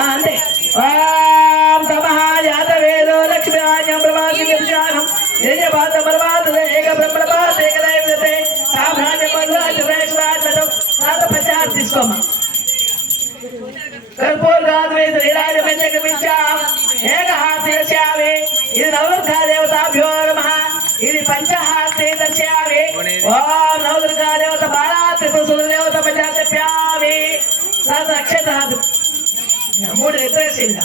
అంతే. ఓం తమః యాతవేదో లక్ష్మీవాణ్యం ప్రభాసివిశాఖం యజపాత పరమాత్మదే ఏక బ్రహ్మణపాత ఏకదైవతే సామ్రాజ్య పద్రాజవేశ్వరాజతో తాత పంచాహ తీసుకోమా. कर्पूर गाद्वेद विराज पंचकमिच्छाम एकहाते दर्शयामि इति नवदुर्गा देवताभ्यो नमः इति पंचहाते दर्शयामि ओम नवदुर्गा देवता बालात् त्रिपुर देवता पंचाक्षप्यामि तत् अक्षतः मूड निद्रेसिंदा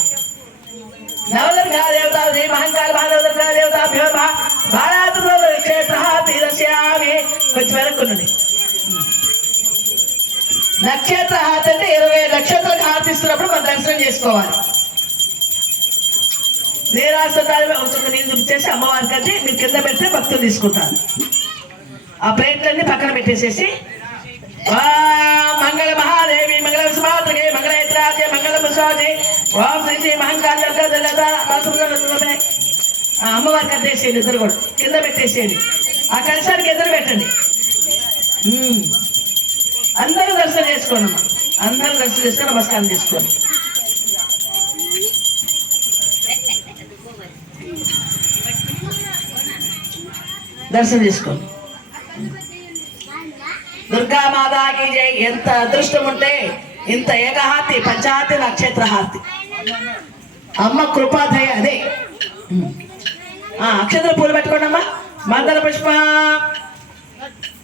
नवदुर्गा देवता श्री महंकाल महानवदुर्गा देवताभ्यो नमः बालात् क्षेत्रहाते दर्शयामि కొంచెం వెనక్కునండి. నక్షత్ర హారతి అంటే 20 నక్షత్రాలకు హారతిస్తున్నప్పుడు మనం దర్శనం చేసుకోవాలి. నీరాసతాలు ఒక నీళ్ళు చూపించేసి అమ్మవారికి అంటే మీరు కింద పెడితే భక్తులు తీసుకుంటారు. ఆ ప్లేట్లన్నీ పక్కన పెట్టేసేసి మంగళ మహాదేవి మంగళ విశ్వాత్రకే మంగళయత్రాజే మంగళ ముసాజే ఓం శ్రీ శ్రీ మహంకాళ అమ్మవారికి అద్దేసేయండి. ఇద్దరు కూడా కింద పెట్టేసేయండి. ఆ కలశానికి ఎదురు పెట్టండి. అందరూ దర్శనం చేసుకోండి. అందరూ దర్శనం చేసుకొని నమస్కారం చేసుకోండి. దర్శనం చేసుకోండి. దుర్గామాతాకి జై. ఎంత అదృష్టం ఉంటే ఇంత ఏకహాతి పంచాహాతి నక్షత్రహాతి అమ్మ కృపాదయ. అదే అక్షత్ర పూలు పెట్టుకోండి అమ్మా. మందర పుష్ప